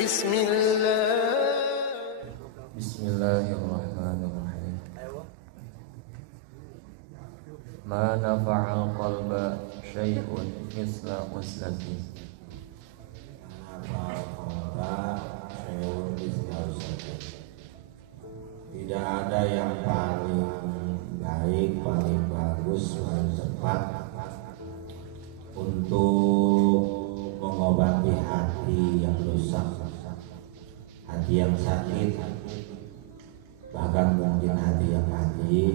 Bismillahirrahmanirrahim. Ma nafa'al qalba syai'un misla uslati. Tidak ada yang paling baik, paling bagus, paling cepat untuk mengobati hati yang rusak, hati yang sakit, bahkan mungkin hati yang mati,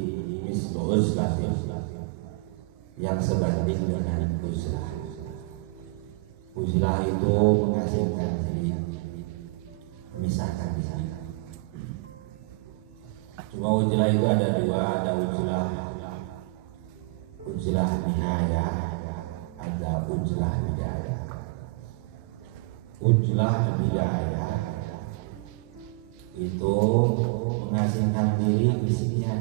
yang sebanding dengan uzlah. Uzlah itu mengasingkan diri, memisahkan diri. Cuma uzlah itu ada dua, ada uzlah nihaya, ada uzlah bidayah. Uzlah bidayah itu mengasingkan diri fisiknya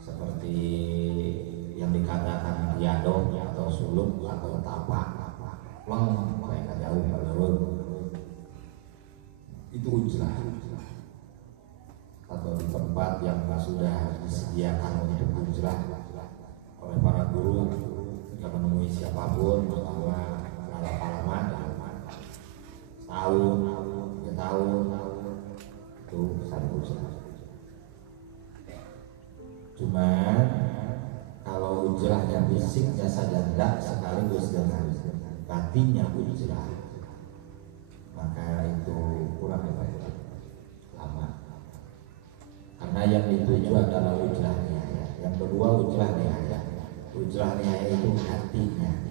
seperti yang dikatakan yadong atau suluk atau tapak leng kayak jauh balaweng, itu uzlah. Atau di tempat yang sudah disediakan untuk uzlah oleh para guru, jika menemui siapapun pertama lama tahun, 3 tahun itu satu uzlah. Cuma kalau uzlahnya fisiknya saja tidak sekaligus dengan batinnya uzlah, maka itu kurang lama. Karena yang dituju adalah uzlah nihaya. Yang kedua uzlah nihaya. Uzlah nihaya itu hatinya.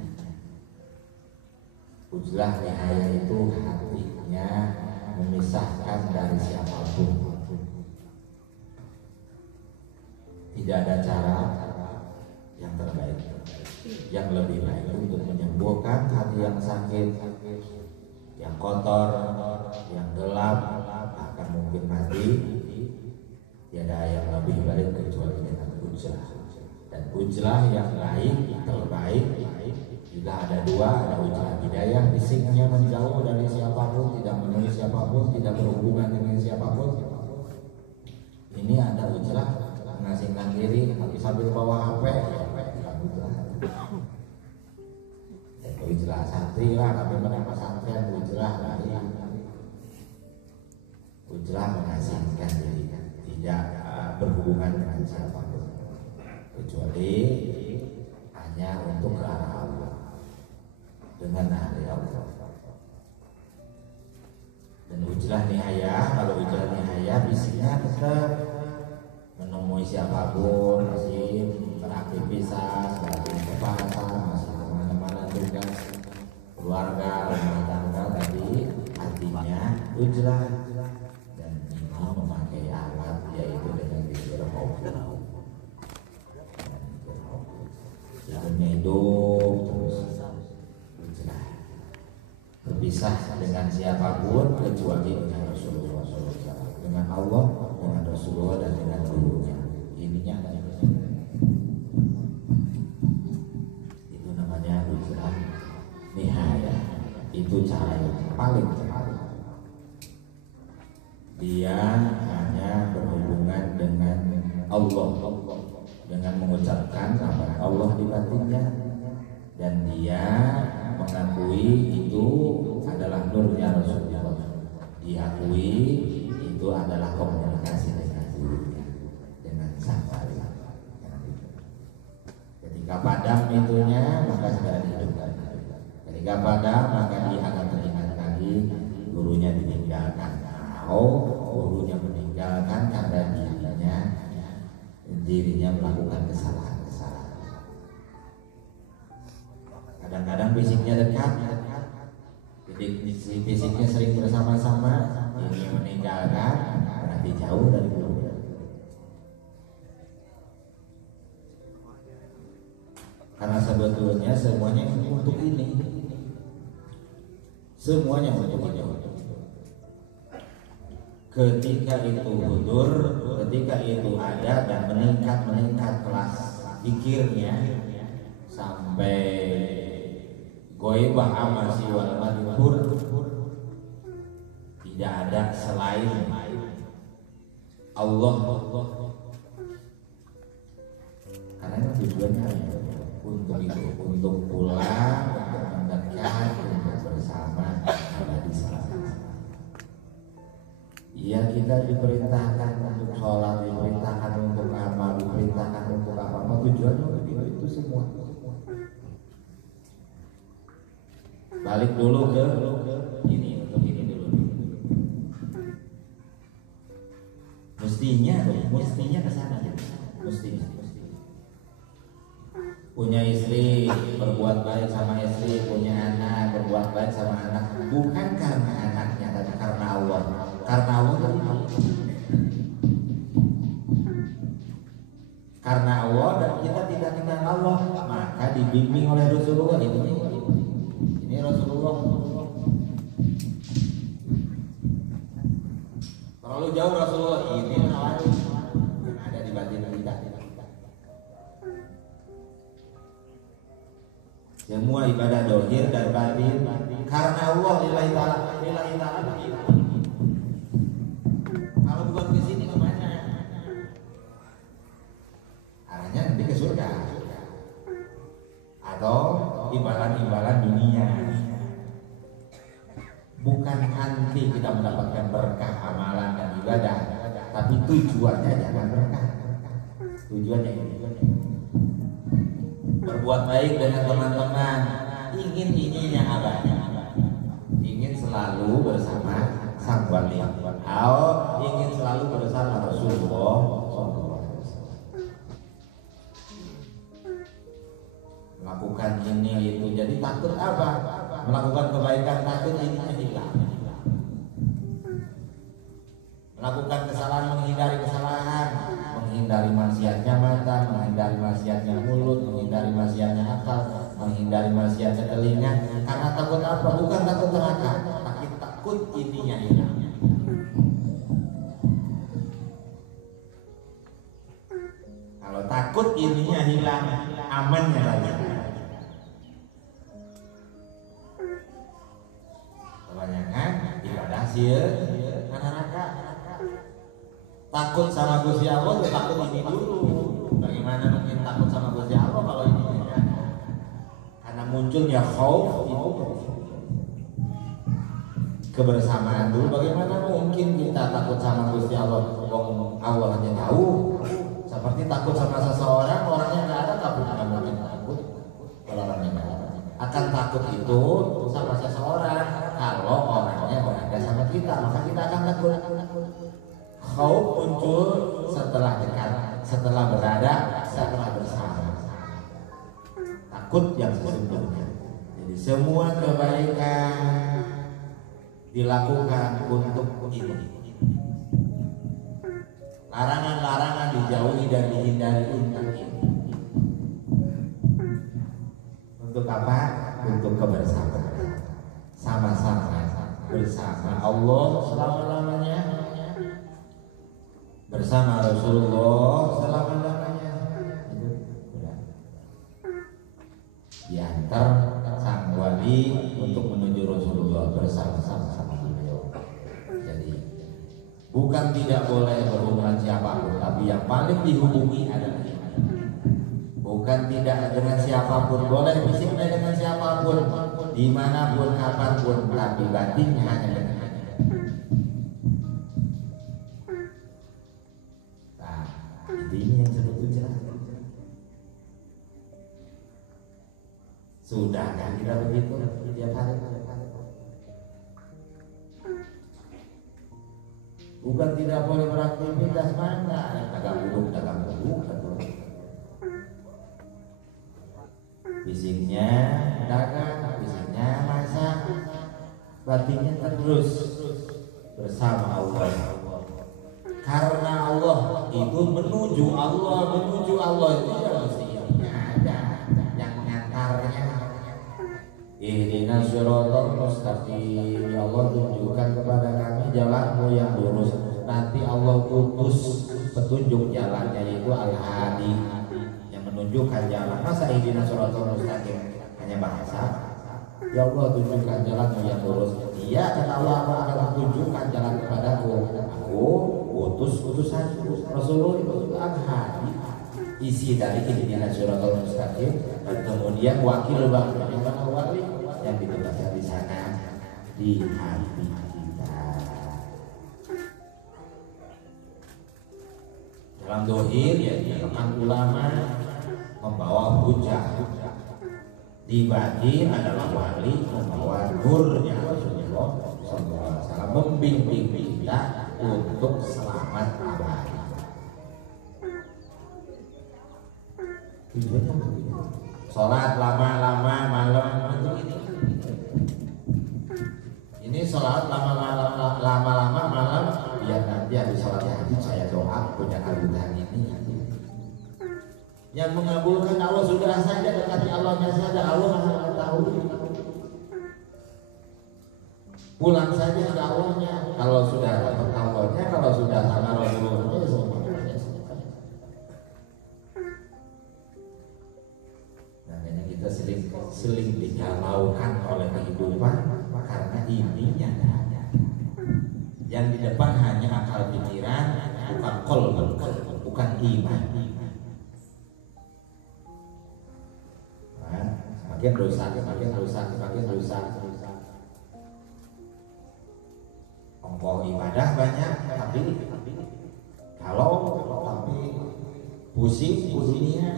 Uzlah nihaya itu hatinya memisahkan dari siapapun. Tidak ada cara yang terbaik, yang lebih baik untuk menyembuhkan hati yang sakit, yang kotor, yang gelap, bahkan mungkin mati. Tiada yang lebih baik kecuali dengan uzlah. Dan uzlah yang lain, terbaik, juga ada dua, ada uzlah bidayah, fisiknya menjauh dari siapapun, tidak menemui siapapun, tidak berhubungan dengan siapapun. Ini ada uzlah mengasingkan diri, tapi sambil bawa HP, itu uzlah santri lah, tapi menapa pesantren uzlah lari. Uzlah mengasingkan diri, tidak berhubungan dengan siapapun, kecuali hanya untuk ke arah Allah dengan ahli Allah. Dan uzlah nihaya, kalau uzlah nihaya visinya tetap menemui siapapun, masih beraktivitas, masih ke pasar, masih kemana-mana tugas keluarga, rumah tangga, tapi hatinya uzlah. Dan ini memakai alat, yaitu dengan zikir Allah. Zikirnya hidup terus uzlah, berpisah dengan siapapun kecuali dengan Rasulullah SAW, dengan Allah, dengan Rasulullah, dan dengan gurunya. Ininya itu namanya uzlah nihaya. Itu cara yang paling cepat. Dia hanya berhubungan dengan Allah, dengan mengucapkan nama Allah di batinnya, dan dia mengakui itu adalah nurnya Rasulullah, diakui itu adalah komunikasi dengan gurunya, dengan sang wali. Ketika padam itunya, maka segera dihidupkan. Ketika padam, maka dia akan teringat lagi gurunya ditinggalkan. Gurunya meninggalkan karena dirinya melakukan kesalahan-kesalahan. Kadang-kadang fisiknya dekat, jadi fisiknya sering bersama-sama, ini meninggalkan, berarti jauh dari guru. Karena sebetulnya semuanya untuk ini, semuanya untuk ini. Ketika itu hudur, ketika itu ada dan meningkat kelas zikirnya sampai Ghaibah amasi wal madhkur, tidak ada selain Allah. Karena itu tujuannya untuk itu, untuk pulang, untuk mendekat, untuk bersama abadi selama. Iya, kita diperintahkan untuk sholat, diperintahkan untuk amal, diperintahkan untuk apa? Tujuannya untuk itu semua. Balik dulu ke ini, untuk ini dulu. Mestinya ke sana ya. Mestinya. Punya istri, berbuat baik sama istri, punya anak, berbuat baik sama anak, bukan karena anaknya, tapi karena Allah. Karena Allah kan karena Allah, dan kita tidak kenal Allah, maka dibimbing oleh Rasulullah. Ini Rasulullah. Terlalu jauh Rasulullah, ini yang ada di batin kita. Semua ibadah dohir dan batin karena Allah, lillahi ta'ala begitu. Kalau bukan ke sini kemana? Arahnya nanti ke surga atau imbalan-imbalan dunia. Bukan nanti kita mendapatkan berkah amalan dan ibadah, tapi tujuannya jangan berkah. Tujuannya ini berbuat baik dengan teman-teman, ingin ininya abadi, ingin selalu bersama sang wali, atau ingin selalu bersama Rasulullah SAW. Melakukan ini itu, jadi takut apa? Melakukan kebaikan, takut ininya hilang. Melakukan kesalahan, menghindari kesalahan, menghindari maksiatnya mata, menghindari maksiatnya mulut, menghindari maksiatnya akal, menghindari maksiatnya telinga. Karena takut apa? Bukan takut neraka, tapi takut ininya hilang. Kalau takut ininya hilang, amannya lagi. Kebanyakan ibadah sieun neraka. Takut sama Gusti Allah, ya takut ini dulu. Bagaimana mungkin takut sama Gusti Allah kalau ini tidak ada? Karena munculnya khauf itu kebersamaan dulu. Bagaimana mungkin kita takut sama Gusti Allah? Allah hanya tahu. Seperti takut sama seseorang, orangnya nggak ada, takut nggak mungkin takut kalau orangnya nggak ada. Akan takut itu sama seseorang kalau orangnya berada sama kita, maka kita akan takut. Khauf muncul setelah dekat, setelah berada, setelah bersama. Takut yang sesungguhnya. Jadi semua kebaikan dilakukan untuk ini. Larangan-larangan dijauhi dan dihindari untuk ini. Untuk apa? Untuk kebersamaan. Sama-sama bersama Allah selama-lamanya, bersama Rasulullah selama-lamanya. Diantar sang wali untuk menuju Rasulullah bersama-sama beliau. Jadi bukan tidak boleh berhubungan siapapun, tapi yang paling dihubungi adalah iman. Bukan tidak dengan siapapun, boleh fisiknya dengan siapapun, dimanapun, kapanpun, tapi batinnya hanya dengan ini yang sebut jelas. Sudah kan kita begitu tiap hari. Bukan tidak boleh beraktivitas, mana dagang buruk, fisiknya dagang, fisiknya masak, batinnya terus bersama Allah. Karena Allah itu menuju Allah itu ya mestinya ada yang ngantarnya. Ihdinas siratal mustaqim, ya Allah tunjukkan kepada kami jalanmu yang lurus. Nanti Allah utus petunjuk jalannya, yaitu Al-Hadi yang menunjukkan jalan. Masa ihdinas siratal mustaqim hanya bahasa? Ya Allah, tunjukkan jalan yang lurus. Iya, kata Allah, aku akan tunjukkan jalan kepadaku. Aku utus utusanku Rasulullah Al-Hadi, isi dari Ihdinas Shiratal Mustaqim, dan kemudian wakil bagaimana wali yang ditempatkan di sana di hati kita. Dalam dohir ya rekan ulama membawa hujah, di batin adalah wali membawa nurnya Rasulullah SAW, membimbing kita untuk selamat abadi. Tujuannya begitu. Sholat lama-lama malam untuk ini. Ini sholat lama-lama malam biar nanti habis sholat hajat saya doa punya kebutuhan ini. Yang mengabulkan Allah sudah saja, dekati Allahnya saja, Allah Maha tahu. Pulang saja ke Allahnya. Kalau sudah dapat Allahnya, kalau sudah sama Rasulullah, semuanya selesai. Makanya kita seling digalaukan oleh kehidupan karena ininya ada. Yang di depan hanya akal pikiran, bukan qalb, bukan iman. Semakin rusak. Ongkos ibadah banyak, tapi pusing dunia.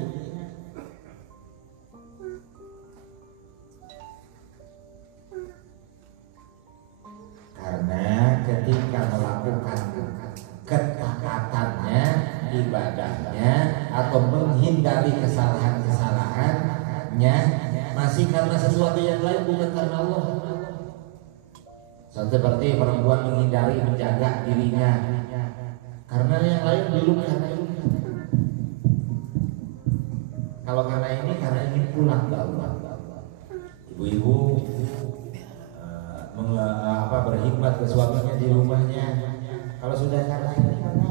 Karena ketika melakukan ketaatannya, ibadahnya, atau menghindari kesalahan-kesalahannya masih karena sesuatu yang lain, bukan karena Allah. Seperti perempuan menghindari menjaga dirinya karena yang lain, belum karena ini. Kalau karena ini, karena ingin pulang ke Allah. Ibu-ibu berkhidmat ke suaminya di rumahnya. Kalau sudah karena ini, karena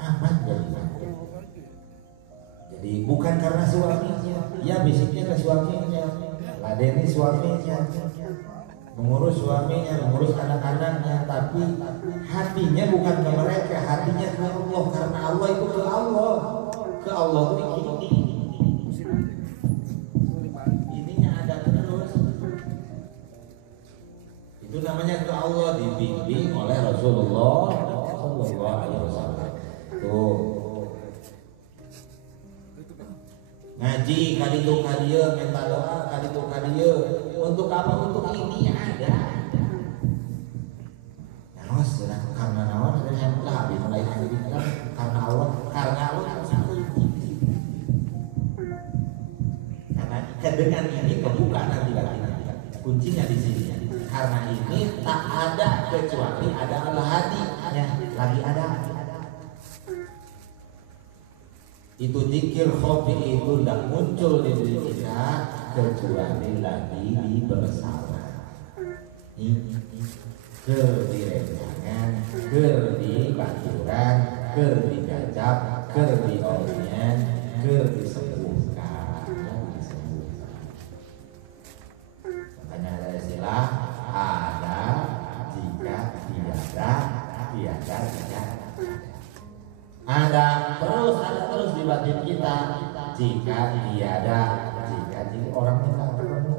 aman jadinya. Jadi bukan karena suaminya. Ya bisiknya ke suaminya, ladeni suaminya, mengurus suaminya, mengurus anak-anaknya, tapi hatinya bukan ke mereka, hatinya ke Allah. Karena Allah itu ke Allah ini. Ininya ada terus. Itu namanya ke Allah, dibimbing oleh Rasulullah SAW. Tuh. Ngaji kaditu kadieu, minta doa kaditu kadieu. Untuk apa? Untuk ini ada. Nah, sudah karena naon ada yang lah mulai bilang karena Allah satu ini. Karena dengan ini kebuka nanti kuncinya di sini. Karena ini tak ada kecuali ada al-hadinya, lagi ada. Itu zikir khofi itu tidak muncul di diri kita kecuali lagi bersama. Ke direncangan, ke dibaturan, ke digajap, ke diorian, ke disembuhkan. Makanya ada istilah ada jika tiada, tiada jika ada terus di batin kita. Jika tiada, jika orangnya nggak ketemu,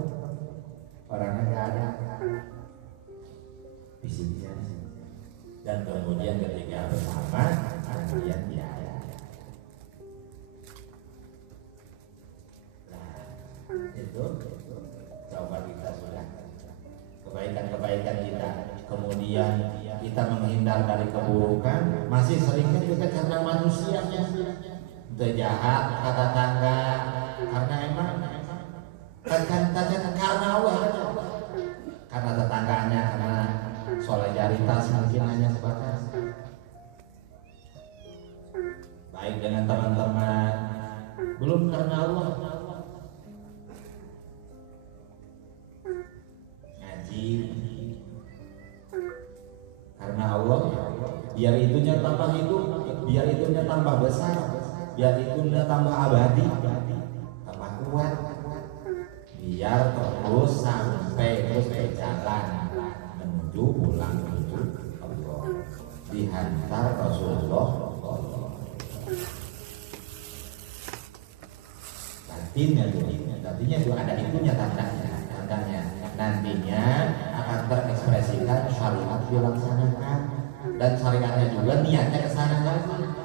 orangnya nggak ada, fisiknya. Dan kemudian ketika bersama, kemudian tiada. Nah, itu coba kita sudah kebaikan kita, kemudian kita menghindar dari keburukan. Masih seringnya juga karena manusianya jahat, kata tangga, karena emang karena Allah, karena tetangganya, karena solidaritas mungkin hanya sebatas baik dengan teman-teman, belum karena Allah. Ngaji karena Allah, biar itunya tambah hidup, biar itunya tambah besar, biar itunya tambah abadi, tambah kuat, biar terus antar Rasulullah. Artinya itu ada itunya tandanya nantinya akan terekspresikan syariat dilaksanakan dan syariatnya juga niatnya ke sana lagi.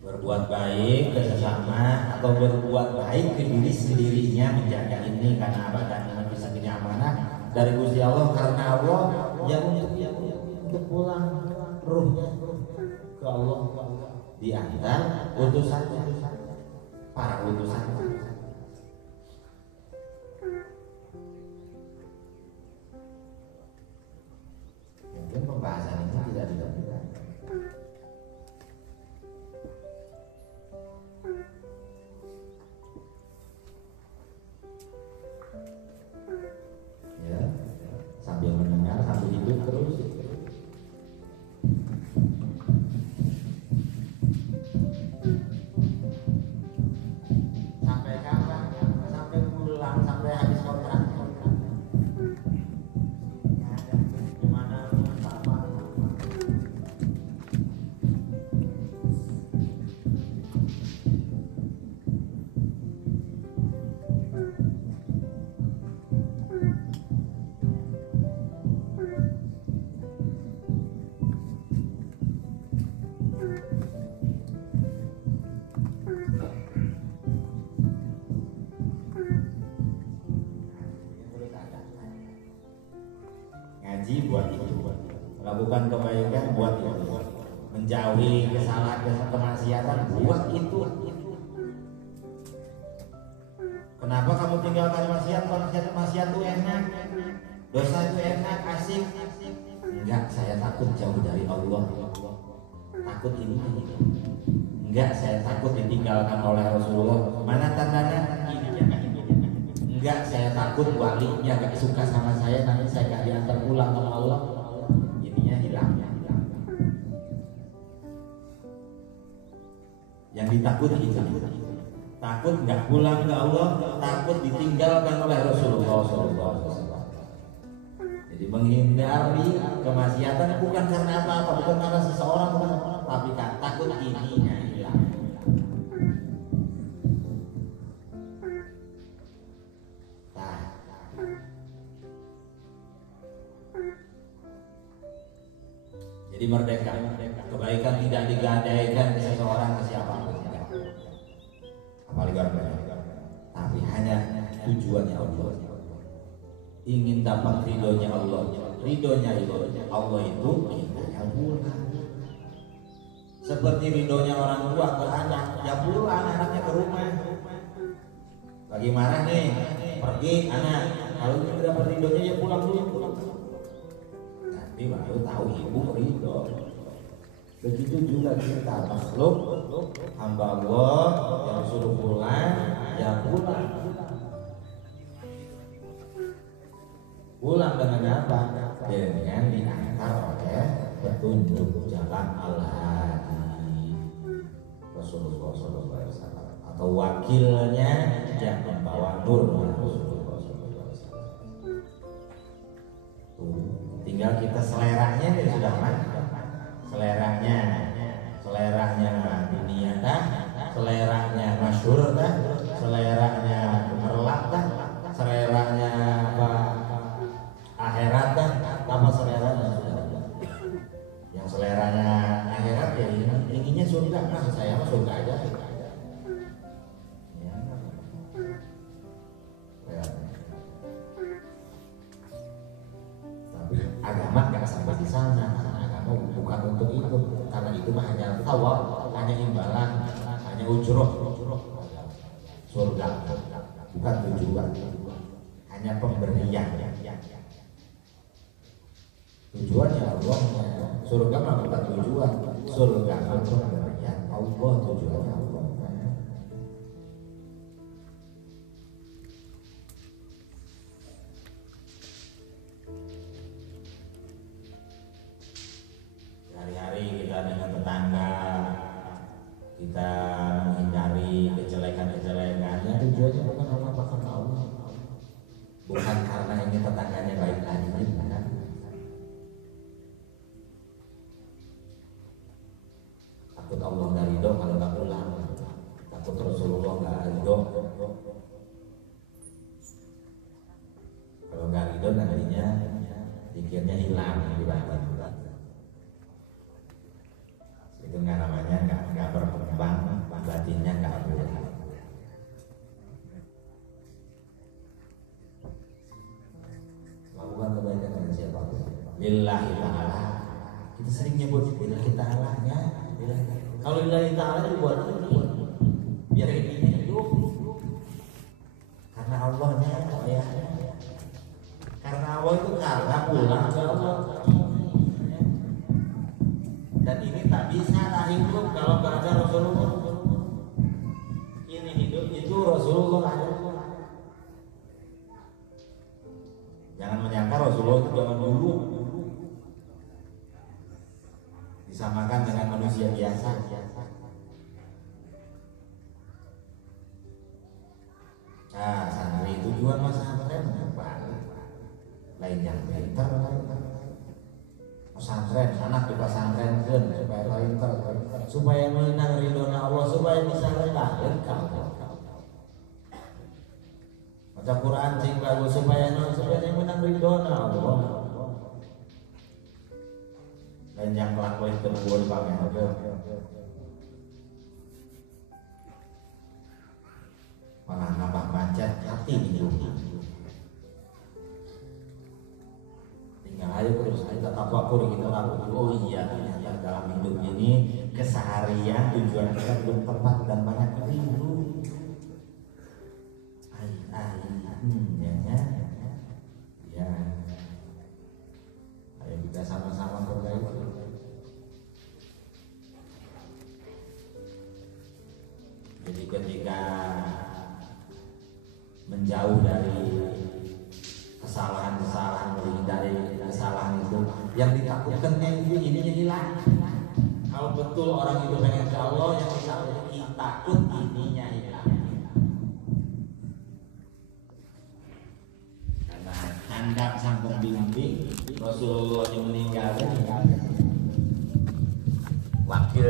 Berbuat baik ke sesama atau berbuat baik ke diri sendirinya, menjaga ini karena apa? Dan bisa punya amanah dari Gusti Allah, karena Allah yang untuk pulang ruhnya ke Allah diantar utusannya, para utusan. Mungkin pembahasan ini tidak dilakukan. Ya, sambil mendengar, sambil hidup terus. Sampai kapan? Sampai pulang, sampai habis kontrak. Gimana sama? Ngaji buat itu, melakukan kebaikan buat itu, menjauhi kesalahan kemaksiatan buat itu. Kenapa kamu tinggalkan maksiat? Maksiat itu enak, dosa itu enak, asik. Enggak, saya takut jauh dari Allah. Takut ini. Enggak, saya takut ditinggalkan oleh Rasulullah. Mana tandanya? Enggak, saya takut walinya gak suka sama saya, nanti saya gak diantar pulang sama Allah. Ininya hilang. Yang ditakuti itu, takut gak pulang ke Allah, takut ditinggalkan oleh Rasulullah SAW. Jadi menghindari kemaksiatan bukan karena apa-apa, bukan karena seseorang, tapi kan takut ininya hilang. Jadi merdeka, kebaikan tidak digadaikan ke seseorang, ke siapapun, apalagi orang, tapi hanya tujuannya Allah. Ingin dapat ridhonya Allah, ridhonya Allah itu kita pulang. Seperti ridhonya orang tua ke anak, ya pulang anaknya ke rumah. Lagi marah nih, pergi anak. Kalau tidak dapat ridhonya ya pulang dulu. Nanti baru tahu ibu ridho. Begitu juga kita makhluk hamba Allah yang disuruh pulang, ya pulang. Pulang dengan apa? Dengan diantar oleh petunjuk jalan Al-Hadi Rasulullah SAW, atau wakilnya yang membawa nur Rasulullah SAW. Tinggal kita seleranya ini sudah mantap. Seleranya dunia dah, seleranya masyhur dah, seleranya gemerlap dah, seleranya apa akhirat dah, apa seleranya yang seleranya akhirat ya inginnya surga. Nah saya mah surga aja ya. Tapi agama nggak sampai di sana. Agama bukan untuk itu, karena itu mah hanya thawab, hanya imbalan, hanya ujroh. Surga bukan tujuan, hanya pemberian. Tujuannya Allah, surga mah bukan tujuan, surga mah pemberian Allah, tujuannya Allah. nggak ridho kalau nggak pulang, takut Rasulullah nggak ridho. Kalau nggak ridho nantinya zikirnya hilang di batin. Itu nggak namanya nggak berkembang, batinnya nggak pulang. Lakukan kebaikan dengan siapapun. Lillahi ta'ala. Kita sering nyebut lillahi ta'ala-nya. Kalau lillahi ta'ala dibuat ini biar ini hidup. Karena Allahnya ya. Karena Allah itu karena pulang ke Allah. Dan ini tak bisa tak hidup kalau nggak ada Rasulullah. Ini hidup itu Rasulullah ada. Jangan menyangka Rasulullah itu zaman dulu disamakan dengan manusia biasa. Nah, santri itu juga pesantren lain yang pinter. Pesantren, anak di pesantren supaya pinter, supaya menang ridhonya Allah, supaya bisa lahir kamu. Baca Quran sing bagus supaya menang ridhonya Allah. Dan yang kelakuan itu boleh pakai aja. Malah nambah macet hati hidup. Tinggal aja terus kita tafakur, kita lakukan. Oh iya, ternyata dalam hidup ini keseharian tujuan kita belum tepat dan banyak keliru. Ya. Ayo kita sama-sama perbaiki. Jadi ketika menjauh dari kesalahan-kesalahan, menghindari kesalahan itu, yang ditakutkannya itu ininya hilang. Kalau betul orang itu pengen ke Allah, yang takut ininya hilang. Karena handap sang pembimbing Rasulullah yang meninggalkan wakil.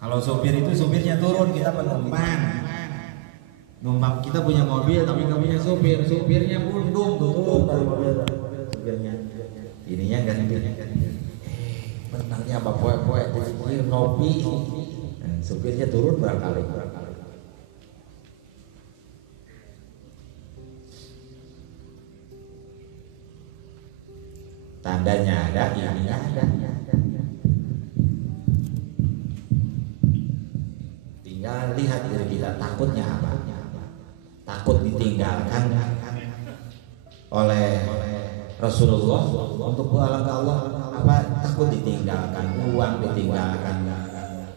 Kalau sopir itu sopirnya turun, kita penumpang. Numpang kita punya mobil tapi nggak punya sopir, sopirnya pundung turun dari mobil. Sopirnya, ininya ganti. Benarnya apa poe-poe di nopi. Sopirnya turun berkali. Tandanya ada, ininya ada. Tinggal lihat diri kita takutnya apa. Takut ditinggalkan oleh Rasulullah untuk pulang ke Allah, apa takut ditinggalkan uang, ditinggalkan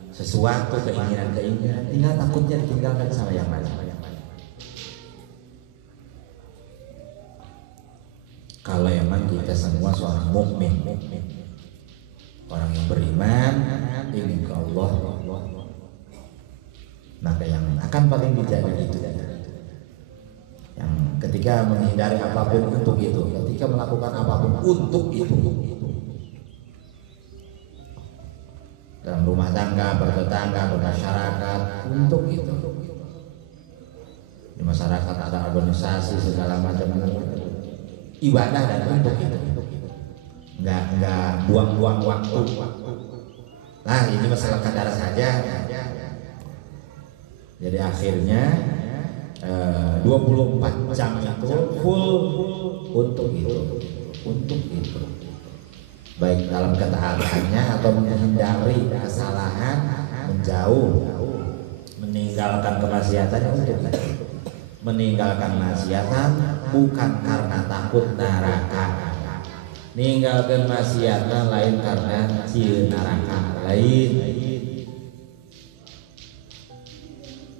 sesuatu, keinginan-keinginan, tinggal takutnya ditinggalkan sama yang lain. Kalau emang kita semua seorang mukmin, orang yang beriman, ingin ke Allah, maka yang akan paling dijaga itu, yang ketika menghindari apapun untuk itu, ketika melakukan apapun untuk itu, dalam rumah tangga, bertetangga, bermasyarakat, untuk itu. Di masyarakat ada organisasi segala macam ibadah dan untuk itu. Enggak buang-buang waktu. Nah, ini masalah kadar saja. Jadi akhirnya 24 jam itu full untuk itu, baik dalam ketaatannya atau menghindari kesalahan, menjauh, meninggalkan kemaksiatannya untuk itu. Meninggalkan maksiatan bukan karena takut neraka, meninggalkan maksiatan lain karena cium neraka lain.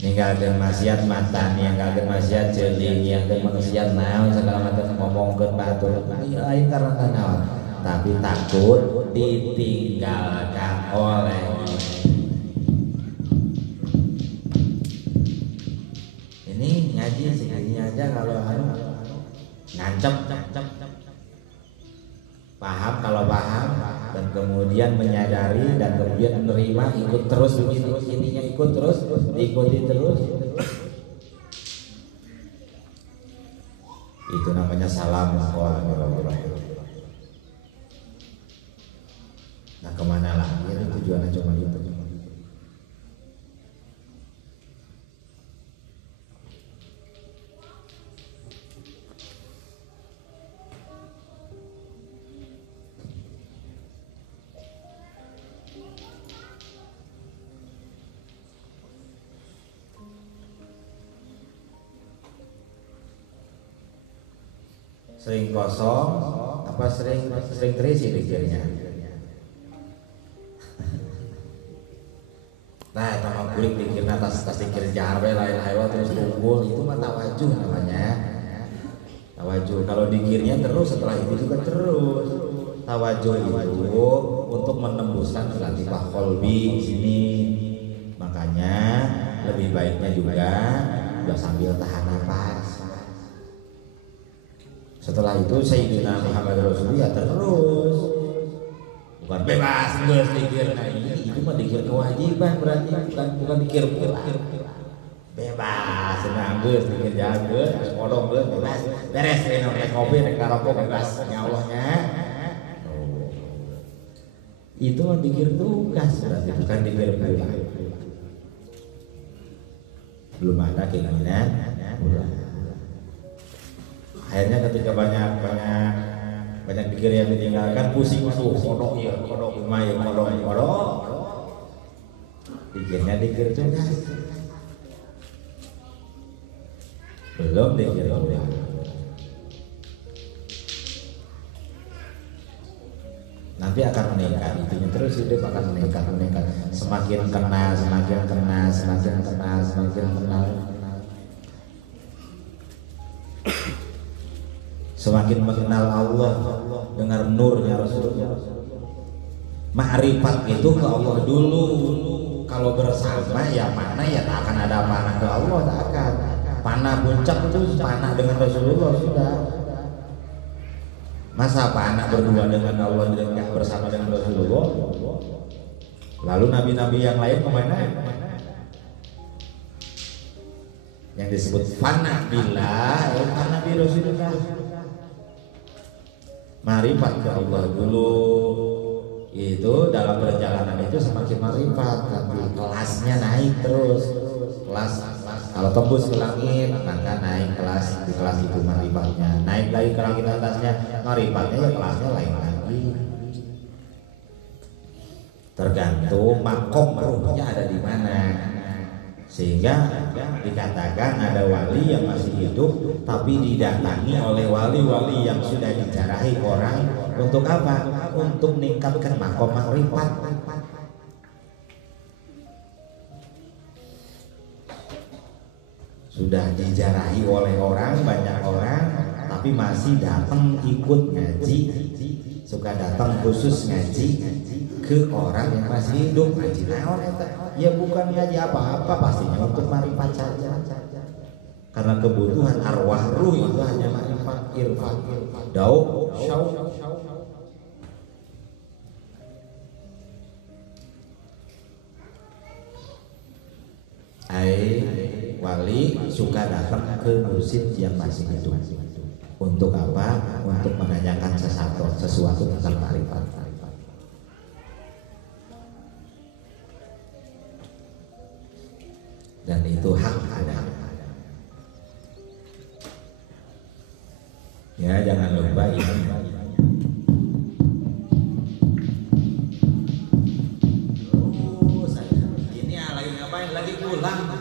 Ninggalkeun maksiat mata, ninggalkeun maksiat jeung yang maksiat naon segala macam ngomongkeun batur lain karena naon, tapi takut ditinggalkan oleh ini. Ngaji segini aja kalau ngancep paham, kalau paham dan kemudian kemudian menyadari dan kemudian menerima, ikut terus begitu, ininya ikut terus, ikuti terus. Itu namanya salam sekolah. Nah kemana lagi? Itu tujuannya cuma itu. Sering kosong apa sering terisi pikirnya. Nah sama kulit pikir atas pikir jarwe lain-lain terus kumpul, itu mah tawajuh namanya. Tawajuh kalau dikirnya terus, setelah itu juga terus. Tawajuh itu untuk menembuskan latifah qalbi di sini. Makanya lebih baiknya juga sambil tahan nafas. Setelah itu Sayyidina Muhammad Rasulullah terus, bukan bebas nggak dikir. Nah ini itu mah dikir kewajiban, berarti bukan dikir pula. Bebas, nanggus dikir jaga, kodong bebas, beres minum teh kopi, teh karoko bebas, nyawanya. Itu mah dikir tugas, berarti bukan dikir pula. Belum ada keinginan pula. Akhirnya ketika banyak pikir yang ditinggalkan, pusing masuk kodok ya kodok lumayan kodok pikirnya dikir juga belum dikir udah. Nanti akan meningkat, itunya terus hidup akan meningkat, semakin kenal. Semakin mengenal Allah, dengar nurnya Rasulullah. Ma'rifat itu ke Allah dulu. Kalau bersama ya mana ya tak akan ada panah ke Allah, tak akan. Panah puncak itu panah dengan Rasulullah sudah. Masa panah berdua dengan Allah dan enggak bersama dengan Rasulullah? Lalu nabi-nabi yang lain kemana? Yang disebut fana billah, fana bi Rasulullah. Marifat ke Allah dulu, itu dalam perjalanan itu semakin marifat, tapi kelasnya naik terus. Kelas kalau tembus ke langit maka naik kelas, di kelas itu marifatnya. Naik lagi ke langit atasnya, marifatnya ya kelasnya lain lagi. Tergantung makom ruhnya ada di mana. Sehingga dikatakan ada wali yang masih hidup tapi didatangi oleh wali-wali yang sudah dijarahi orang. Untuk apa? Untuk meningkatkan makom makrifat. Sudah dijarahi oleh orang, banyak orang, tapi masih datang ikut ngaji, suka datang khusus ngaji ke orang yang masih hidup. Ngaji naon eta? Ya bukan ngaji apa-apa, pastinya untuk marifat saja. Karena kebutuhan arwah ruh itu hanya marifat, irfan, dauk, syauq. Wali suka datang ke mursyid yang masih hidup. Untuk apa? Untuk menanyakan sesuatu tentang marifat. Dan itu hak ada. Ya jangan lupa ini. Ini lagi ngapain? Lagi pulang.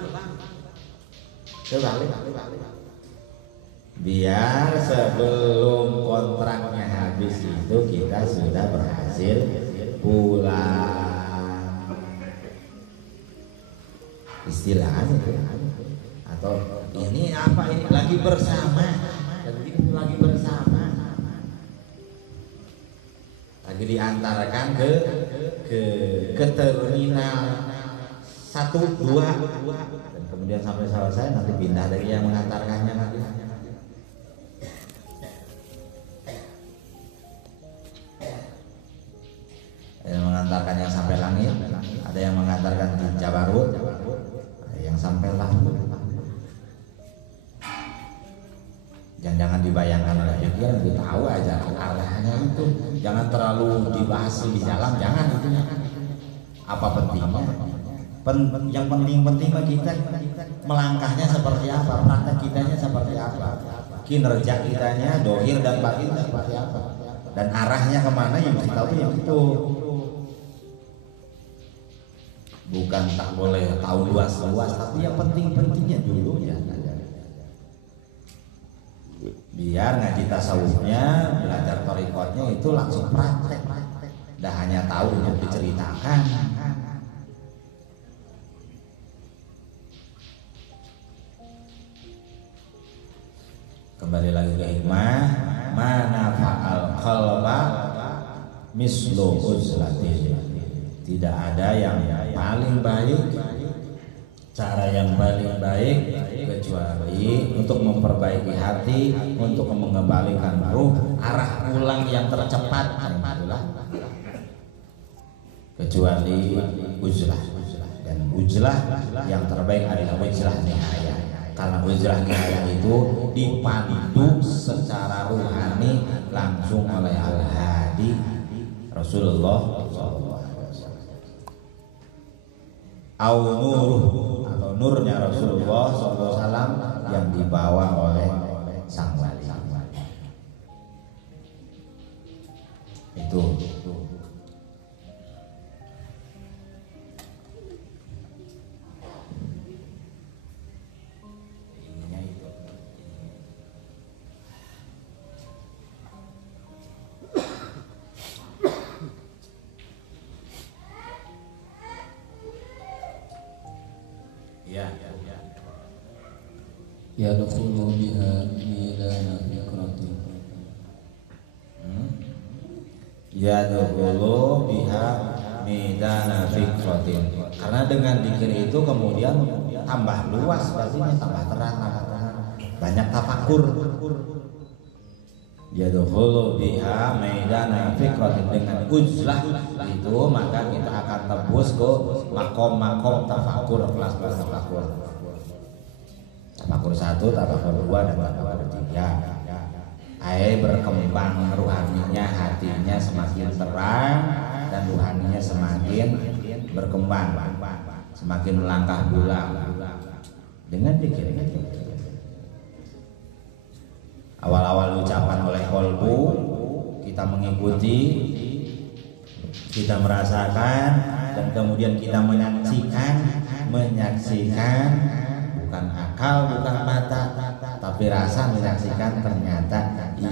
Biar sebelum kontraknya habis itu kita sudah berhasil pulang. Istilahnya atau ini apa ini lagi bersama, lagi diantarkan ke terminal 1, 2 dan kemudian sampai selesai nanti pindah dari yang mengantarkannya nanti. mengantarkan yang sampai langit, ada yang mengantarkan di Jabarut, ada yang sampai langit. Jangan dibayangkan oleh pikiran, tahu aja arahnya itu. Jangan terlalu dibahas di dalam, jangan itu. Apa pentingnya? Yang penting kita melangkahnya seperti apa, praktek kitanya seperti apa, kinerja kitanya, dohir dan batin seperti apa, dan arahnya kemana yang kita tahu yang itu. Bukan tak boleh tahu luas-luas, tapi yang pentingnya dulu ya. Biar ngaji tasawufnya, belajar thariqatnya itu langsung praktek, dah hanya tahu untuk diceritakan. Kembali lagi ke hikmah, mana fa'al qalba mislu uzlatin. Tidak ada yang paling baik, cara yang paling baik kecuali untuk memperbaiki hati, untuk mengembalikan ruh arah pulang yang tercepat, kecuali uzlah. Dan uzlah yang terbaik adalah uzlah nihayah, karena uzlah nihayah itu dipandu secara ruhani langsung oleh Al-Hadi Rasulullah SAW, atau nurnya Rasulullah SAW yang dibawa oleh sang wali. Itu. Yadkhulu biha midana fikrati. Yadkhulu biha midana fikrati. Karena dengan zikir itu kemudian tambah luas batinnya, tambah terang, banyak tafakur. Yadkhulu biha midana fikrati, dengan uzlah itu maka kita akan tembus ke makom-makom tafakur, kelas-kelas tafakur. Tafakur 1, tafakur 2, dan tafakur 3. Berkembang ruhaninya, hatinya semakin terang dan ruhaninya semakin berkembang, semakin melangkah bulang dengan zikir. Awal-awal ucapan oleh kolbu, kita mengikuti, kita merasakan, dan kemudian kita menyaksikan, bukan akal, bukan mata, tapi rasa menyaksikan. Ternyata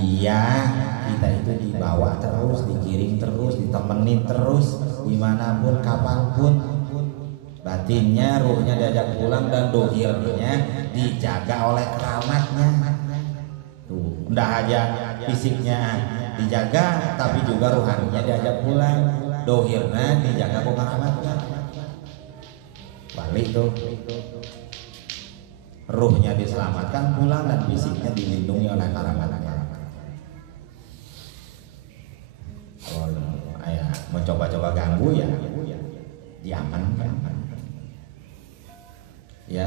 iya, kita itu dibawa terus, dikirim terus, ditemenin terus, dimanapun, kapanpun. Batinnya, ruhnya diajak pulang, dan dohirnya dijaga oleh keramatnya. Tuh, ndak aja fisiknya dijaga, tapi juga ruhaninya diajak pulang, dohirnya dijaga ke keramatnya. Balik tuh. Ruhnya diselamatkan pulang dan fisiknya dilindungi oleh keramatnya. Kalau mau coba-coba ganggu ya diamankan. Ya.